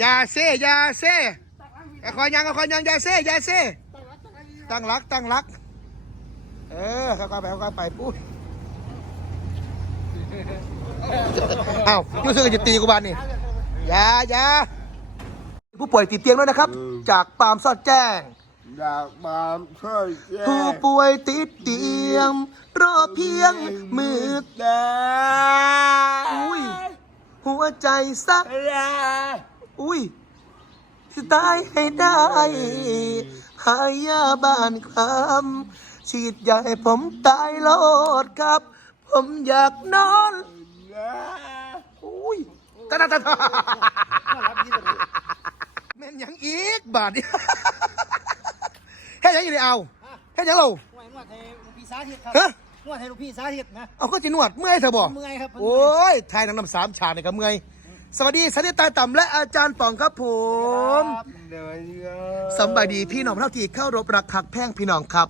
อยาเซ่อยาเซ่อย่าคอยยังอย่าคอยยังอยาเซ่อยาเซ่ตั้งรักตั้งรัก เออค่อยๆไปค่อยๆไปปุ๊บเอ้ายูซึกจะตีกูบ้านนี่อยาอยาผู้ป่วยติดเตียงด้วยนะครับ จากปาล์มซอดแจ้งอยากมาช่วยแก้ผู้ป่วยติดเตียงรอเพียงมือแก้อุ้ยหัวใจสัก อุ้ยสิตายให้ได้หายาบ้านคำฉีดยาให้ผมตายโลดครับ ผมอยากนอนอุ้ยตาตาตาตาแม่นหยังอีกบาทนี่แค่ยังอีกเลยเอาแค่ยังเรางวดงวดให้ลูกพี่สาธิตครับฮะงวดให้ลูกพี่สาธิตนะเอาก็จินวดเมื่อยเธอบอกเมื่อยครับโอ้ยทายหนังนำสามฉากเนี่ยครับเมื่อย สวัสดีสันติตาต่ำและอาจารย์ป่องครับผมเดี๋ยวเยอะสำบายดีพี่น้องเท่าที่เข้ารบรักคักแพ่งพี่น้องครับ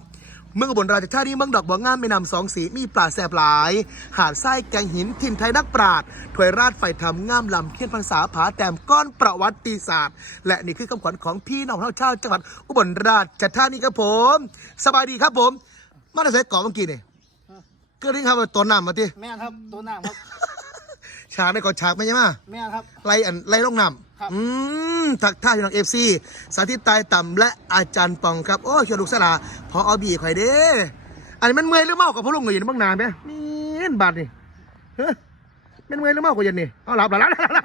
เมืองอุบลราชธานีเมืองดอกบัวงามแม่น้ำสองสีมีปลาแสบหลาย หาดทรายแกงหินถิ่นไทยนักปราดถวยราดไฟทำงามลำเทียนพรรษาผาแต้มก้อนประวัติศาสตร์ และนี่คือคำขวัญของพี่น้องเท่าชาวจังหวัดอุบลราชธานีครับผมสบายดีครับผม มาได้ใส่เกาะเมื่อกี้นี่ก็เรียกครับว่าตัวน้ำมาทีแม่ครับตัวหน้าครับ ฉากในก่อนฉากไม่ใช่ไหมแม่ครับ ไล่อันไล่ลงน้ครับำอืมทักท่ายพี่น้องเอฟซีสาธิตตายต่ำและอาจารย์ปองครับ โอ้ชวนลูกสลาพอเอาบีข่อยเด้อันนี้มันเมื่อยหรือเมากับพ่อลุงเลยอยู่ในบางนาไหมนี่บาดนี่เฮ้ยมันเมื่อยหรือเมากับยันนี่เอาหลับหลับหลับหลับ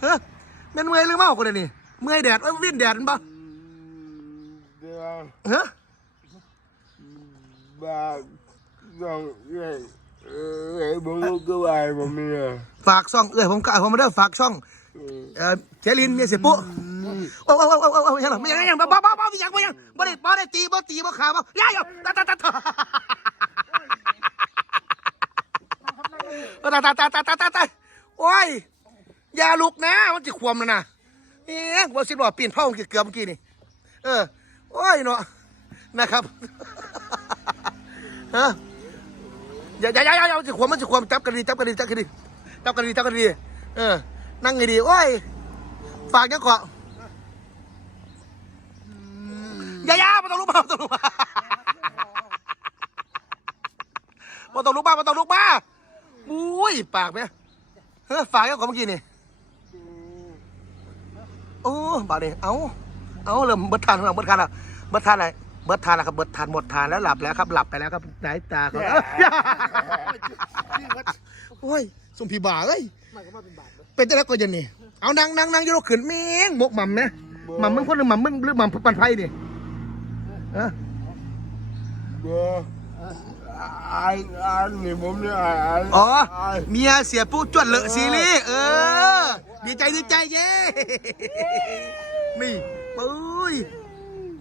เฮ้ยมันเมื่อยหรือเมากันเลยนี่เมื่อยแดดเอ้ยวิ่นแดดมันปะเดี๋ยวเฮ้ยบา ต้องเอ้ยเอ้ยผมก็ไหวผมเนี่ยฝากช่องเอ้ยผมกะผมมาเด้อฝากช่องเอ่อเจลินเมียเสียปุ๊โอ้โอ้โอ้โอ้โอ้ยังหรอไม่ยังยังบ้าบ้าบ้าบ้ายังไม่ยังบ่ได้บ่ได้ตีบ่ตีบ่ขาบ่ย่าอยู่ตาตาตาตาตาตาตาตาตาตาตาโอ้ยอย่าลุกนะมันจะควมแล้วนะเอ๊ะว่าสิบล้อปีนเผาเกือบเมื่อกี้นี่เออโอ้ยเนาะนะครับฮะ อย่าอย่าอย่าอย่าจะควมมันจะควมจับกันดีจับกันดีจับกันดีจับกันดีจับกันดีเออ นั่งไงดีโอ้ยฝากยังเกาะอย่าอย่ามาต้องลุกมามาต้องลุกมามาต้องลุกมามาต้องลุกมาอุ้ยปากไหมเฮ้ยฝากยังเกาะเมื่อกี้นี่โอ้บาดนี้เอาเอาเริ่มเบิดทานข้างหลังเบิดทานอะเบิดทานอะไร เบิดทานแล้วครับเบิดทานหมดทานแล้วหลับแล้วครับหลับไปแล้วครับสายตาเขาโอ้ยสมผีบ่าเอ้ยมันก็มาเป็นบาทเลยเป็นจะแล้วก็อยันนี่เอานั่งนั่งนั่งอยูโรขึ้นแม่งบกหม่ำนะหม่ำมึงคนหรือหม่ำมึงหรือหม่ำปันไพ่นี่เออเดี๋ยวอันอันนี่ผมเนี่ยอันอ๋อเมียเสียผู้จวดเลอะซีรีส์เออดีใจดีใจเย้นี่ปุ้ย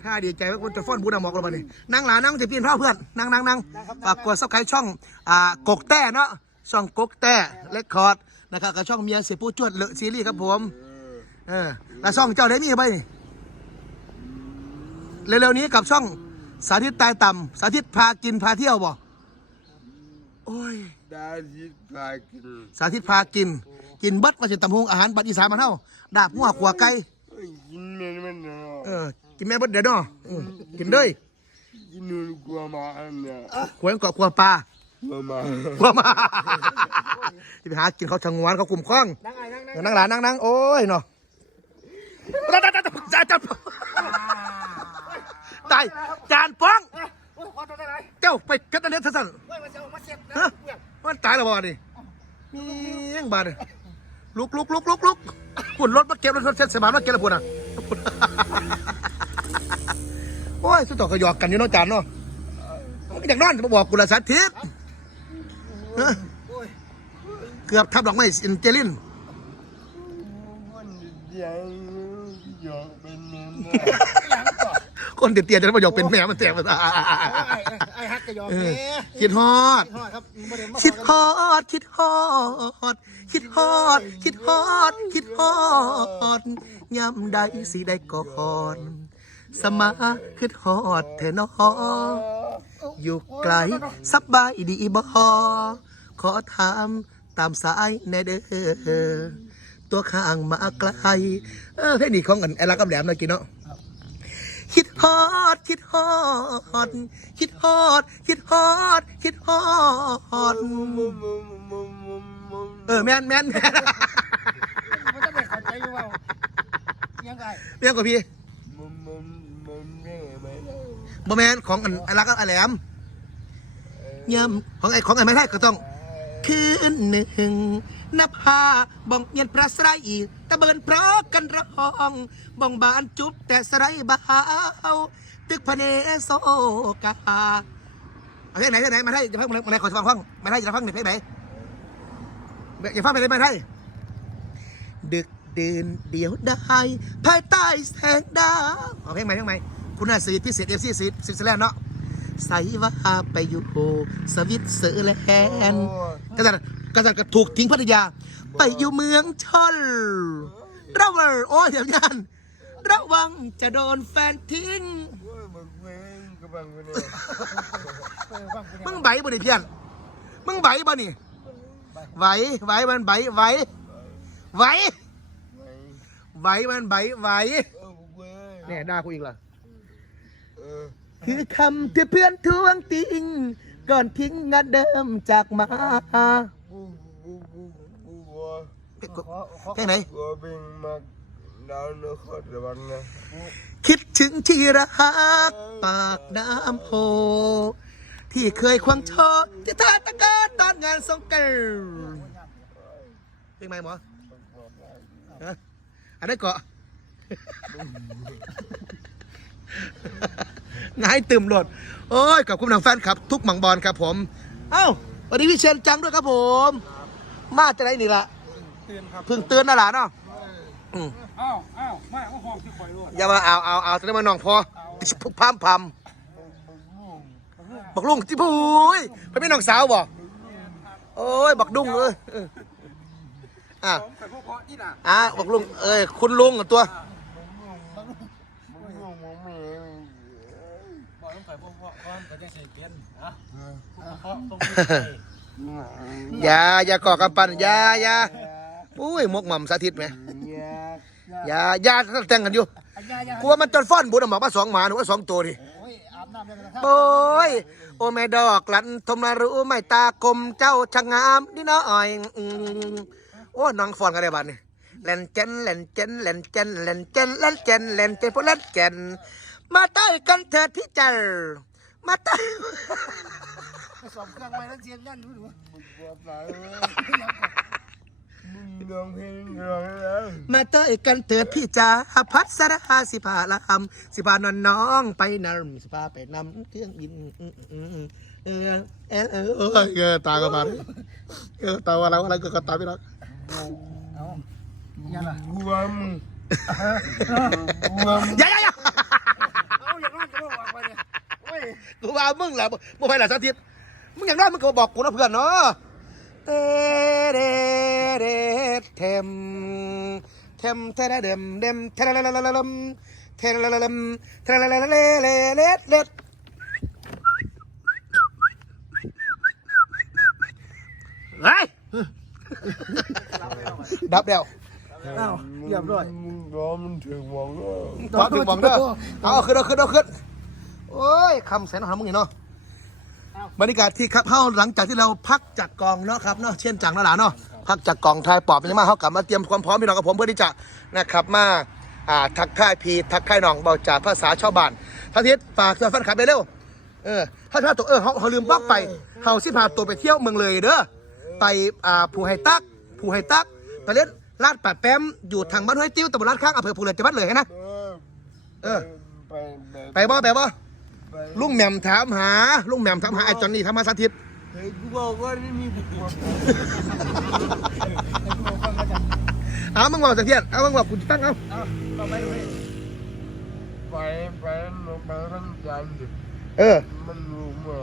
ถ้าดีใจว่าคนจะฟ้อนบูดาหมอกเราบ้านี่นั่งหลานั่งจะเปลี่ยนผ้าเพื่อนนั่งนั่งนั่งฝากกดซับสไครต์ช่องอ่ากกแต้เนาะช่องกกแต้เลคคอร์ดนะครับกับช่องเมียเสียผู้จวดเลอะซีรีส์ครับผมเออแล้วช่องเจ้าได้มีไปนี่เร็วๆนี้กับช่องสาธิตตายต่ำสาธิตพากินพาเที่ยวบ่โอ้ยได้ที่พากินสาธิตพากิน กินบัดมาจะตำหงอาหารบัดอีสานมาเท่าดาบหัวขวาไก่เอ้ยกินมันมันเออ กินแม่เบัดเดี๋ยวเนาะอืมกินเลยกินนู่นกลัวหมาอันเนี่ยขวงเกาะขวปลากลัวหมาขวมาที่ไปหากินเขาชางงวนเขากลุ่มคล้องนั่งไงนั่งเออนั่งหลานนั่งนั่งโอ้ยเนาะตายตายตายตายตายตายจานป้องโอ้ยขอตัวได้ไหมเจ้าไปกัดอันเนี้ยสั้นเฮ้ยมาเสียวมาเสียบนะฮะเพื่อนๆมันตายแล้วบ่นี่มียังบาดเลยลุกลุกลุกลุกลุกหุ่นรถมาเก็บรถเซ็ตสมานมาเก็บแล้วพุ่นอะโอ้ยสุดต่อก็หยอกกันอยู่เนาะจานเนาะอยากนอนจะมาบอกกุลสาธิตฮะโอ้ยเกือบทับดอกไม้อินเจลินมันยังอยากเป็นเมียนะคนเตี้ยๆจะมาหยอกเป็นแม่มันแตกมาไอ้ไอ้ฮักกะยอมเออแม่คิดฮอดคิดฮอดครับบ่ได้มาคิดฮอดคิดฮอดคิดฮอดคิดฮอดคิดฮอดยามใดสิได้ก่อน สมาคิดฮอดเธอน้ออยู่ไกลสบายดีบ่ขอถามตามสายแน่เด้อตัวข้างมาไกล เออเพลงนี้ของกันไอ้รักกับแหลมนะกินเนาะคิดฮอดคิดฮอดคิดฮอดคิดฮอดคิดฮอดมึงมึงมึงมึงมึงเออแม่นแม่นแม่นมันจะได้เข้าใจอยู่ว่ายังไงเรียกกว่าพี่ มึงมึงมึงได้ไหม บ่แม่นของอันไอ้รักกับไอ้แหลมยำของไอ้ของไอ้ไม่ได้ก็ต้อง คืนหนึ่งนับหาบ้องเงียนพระสไรอีกตะเบินเพราะกันร้องบ้องบานจุบแต่สไรบ่าวตึกพะเนโซกาเอาเพลงไหนเพลงไหนมาได้จะฟังมาได้ขอฟังฟังมาได้จะฟังหนึ่งเพลงไหนอย่าฟังเพลงไหนมาได้ดึกดื่นเดียวได้ภายใต้แสงดาวเอาเพลงใหม่เพลงใหม่ คุณน่าสวีทพิเศษเอฟซีสวีทสวิตเซอร์แลนด์เนาะใส่ว่าไปอยู่สวิตเซอร์แลนด์กษัตริย์กษัตริย์ก็ถูกทิ้งพัทยา ไปอยู่เมืองชนระวังโอ้ยเดี๋ยวยันระวังจะโดนแฟนทิ้งโอ้ยมึงเว้งกับบังคนนี้เออฟังคุณมึงไหวบ่นี่เพี้ยนมึงไหวบ่นี่ไหวไหวมันไหวไหวไหวไม่ไหวมันไหวไหวเออมึงเว้งเนี่ยด่ากูอีกเหรอเออ คือคำที่เพื่อนทวงติง ก่อนทิ้งงานเดิมจากมาแค่ไหนกูเป็นมักดาวนครระวังนะคิดถึงที่รักปากน้ำโพที่เคยควงโชว์ที่ท่าตะกาตอนงานสงกรานต์เพลงไหมหมออันนั้นเกาะ ง่ายตึมโหลดโอ้ยกับคุณทางแฟนครับ ทุกหมังบอลครับผม เอ้าสวัสดีพี่เชนจังด้วยครับผม มาจะไหนนี่ละเตือนครับเพิ่งเตือนน่ะหล่ะเนาะอืมอ้าวอ้าวไม่เอาห้องที่คอยรวดอย่ามาเอาเอาเอาจะได้มาน้องพอพุกพามพามบักลุงที่พูยไปเป็นน้องสาวบ่โอ้ยบักดุ้งเอ้ยเอออะผมกับพวกเพาะนี่น่ะอะบักลุงเอ้ยคุณลุงกับตัว มึงมึงมึงมึง อกต้องใส่เพาะก่อนก็จะใส่เปลี่ยนนะเพาะตรงอย่าอย่าก่อกำปั้นอย่าอย่าอุ้ยมกหม่ำสาธิตไหมอย่าอย่าแต่งกันอยู่อันยายากูว่ามันจนฟ้อนบุญออกมาว่าสองหมาหรือว่าสองตัวดิโอ้ยโอแม่ดอกลันทมนารู้ไม่ตากลมเจ้าชะงามนี่น้อยอืมโอ้นางฟอนกันได้บ้านนี่เล่นเจนเล่นเจนเล่นเจนเล่นเจนเล่นเจนเล่นเจนพวกเล่นเจน มาใต้กันเถิดพี่เจ้ามาใต้สอบเครื่องไว้แล้วเสียงยันดูดูมึงปวดหลังมึงร้องเพลงร้องแล้วมาใต้กันเถิดพี่จ๋าพัดสระหาสิพาละหำสิพานอนน้องไปนำสิพาไปนำเครื่องบินอืมอืมอืมเออเออเออเออเออตาก็มาเออตาว่าอะไรอะไรก็ตาไม่รักเอายังล่ะกูว่ามึงกูว่ามึงอย่าอย่ กูว่ามึงแหละบ่ไปหละสักทีมึงอย่างนั้นมึงก็บอกกูนะเพื่อนเนาะเตเดเดเทมเทมเทเดเดมเดมเทเลเลเลเลมเทเลเลเลมเทเลเลเลเลเลเลเลเฮ้ยดับเดียวเอาเรียบร้อยร้องมันถึงมองแล้วขอถึงมองเด้อเอาขึ้นเอาขึ้นเอาขึ้น โอ้ยคำแสนหามึงนี่เนาะบรรยากาศที่ครับเฮาหลังจากที่เราพักจากกองเนาะครับเนาะเช่นจังแล้วล่ะเนาะพักจากกองทายปอบเป็นยังไงเฮากลับมาเตรียมความพร้อมพี่น้องกับผมเพื่อที่จะนะครับมาอ่าทักทายพีทักทายน้องเบาจากภาษาชาวบ้านทักทิศฝากเสื้อแฟนคลับไปเร็วเออถ้าถ้าตัวเออเฮาเฮาลืมบอกไปเฮาสิพาตัวไปเที่ยวเมืองเลยเด้อไปอ่าภูไฮตักภูไฮตักไปเล่นลาดป่าแป้มอยู่ทางบ้านห้วยติ้วตำบลลาดข้างอำเภอภูเรือจังหวัดเลยนะเออไปไปไปบ่ไปบ่ไป ลุงแหม่มถามหา ลุงแหม่มถามหาไอ้จอนนี่ทำมาสาธิต เฮ้ยกูบอกว่านี่มีผัวเอามึงบอกจากเพี้ยนเอามึงบอกกูตั้งเอาเอาต่อไปเลยไปไปลงไปทั้งจานดิเออ มันรู้มา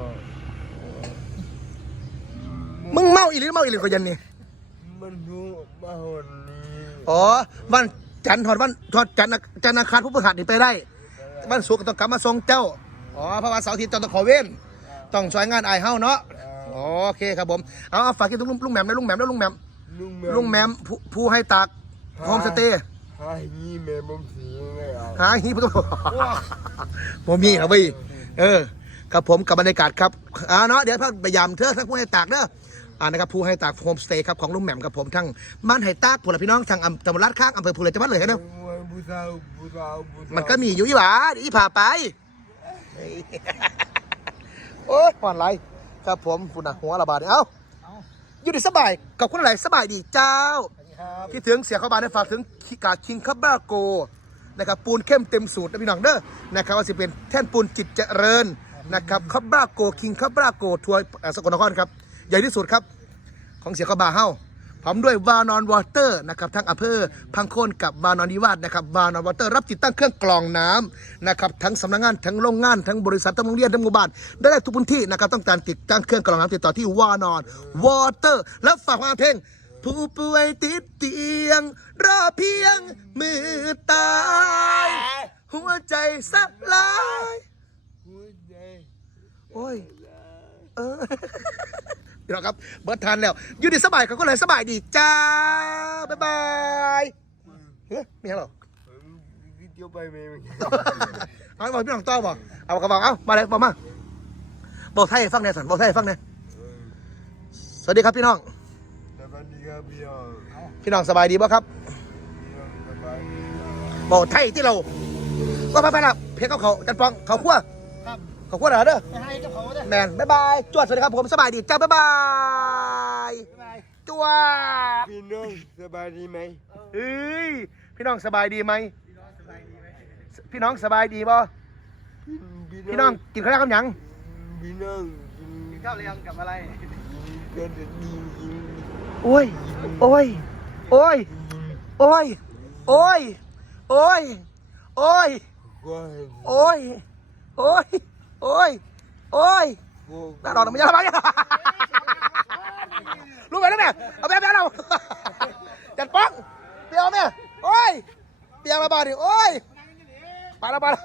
มึงเมาอีหรือเมาอีหรือก็ยันนี่มันรู้มาหนนี้อ๋อวันจันทร์ถอดวันถอดจันทร์จันทร์อังคารพุธพฤหัสนี่ไปได้วันศุกร์ก็ต้องกลับมาส่งเจ้า อ๋อเพราะว่าเสาร์อาทิตย์เจ้าต้องขอเว้นต้องช่วยงานไอายเฮาเนาะอ่าโอเคครับผมเอาเอาฝากกินทุกลุงลุงแหม่มนะลุงแหม่มนะลุงแหม่มลุงลุงแหม่มผู้ผู้ให้ตากโฮมสเตย์หายงี้แม่ผมสีไม่เอาหาฮีประตูผมมีครับพี่เออ ครับผมกับบรรยากาศครับอ่าเนาะเดี๋ยวพักพยายามเถอะทั้งผู้ให้ตากเด้ออ่านะครับผู้ให้ตากโฮมสเตย์ครับของลุงแหม่มครับผมทั้งบ้านไห้ตากพวกเราพี่น้องทางอำตำบลลาดข้างอำเภอภูเรือจังหวัดเลยครับเนาะบูชาบูชาบูชามันก็มีอยู่อีหว่าอีพาไป โอ้ยหวานไรครับผมคุณนะหัวระบาดเนี่ยเอ้าเอาอยู่ดีสบายกับคุณอะไรสบายดีเจ้าสวัสดีครับคิดถึงเสียเข้าบานได้ฝากถึงคิกาคิงคับบ้าโกนะครับปูนเข้มเต็มสูตรนะพี่น้องเด้อนะครับว่าสิเป็นแท่นปูนจิตเจริญนะครับคับบ้าโกคิงคับบ้าโกทัวร์เอ่อสกลนครครับใหญ่ที่สุดครับ ของเสียเข้าบาเฮ้า พร้อมด้วยวานอนวอเตอร์นะครับทั้งอำเภอพังโคนกับวานอนนิวาสนะครับวานอนวอเตอร์รับติดตั้งเครื่องกรองน้ำนะครับทั้งสำนักงานทั้งโรงงานทั้งบริษัททั้งโรงเรียนทั้งหมู่บ้านได้ทุกพื้นที่นะครับต้องการติดตั้งเครื่องกรองน้ำติดต่อที่วานอนวอเตอร์และฝากความเพลงผู้ป่วยติดเตียงรอเพียงมือตาย หัวใจสลายหัวใจโอ้ย เออ พี่น้องครับเบิร์ดทานแล้วอยู่ดีสบายเขาก็เลยสบายดีจ้าบ๊ายบายเฮ้ยมีอะไรหรอคิดเที่ยวไปไหมมึงเอาบอกพี่น้องต้อบอกเอากระบอกเอามาเลยบอกมาบอกไทยให้ฟังแน่สันบอกไทยให้ฟังแน่สวัสดีครับพี่น้องสวัสดีครับพี่น้องพี่น้องสบายดีป่ะครับพี่น้องสบายดีบอกไทยที่เราว่าไปไปละเพชรเขาเขาจันฟองเขาขั้ว ครับเขาขั้วเหรอเด้อไปให้เจ้าเขาเด้อแมนบ๊ายบาย จวดสวัสดีครับผมสบายดีจ้าบ๊ายบาย บ๊ายบายจวดพี่น้องสบายดีไหมเฮ้ยพี่น้องสบายดีไหมพี่น้องสบายดีไหมพี่น้องสบายดีป่ะพี่น้องกินข้าวกับหยังพี่น้องกินกินข้าวหรือยังกับอะไรกันดีกินโอ้ยโอ้ยโอ้ยโอ้ยโอ้ยโอ้ยโอ้ยก็โอ้ยโอ้ย โอ้ย โอ้ยน่าดอกมันยังไงรู้ไหมนะแม่เอาแบบแบบเราจัดป้องเปียวแม่โอ้ยเปียวมาบาดิโอ้ยปาล้วไปแล้ว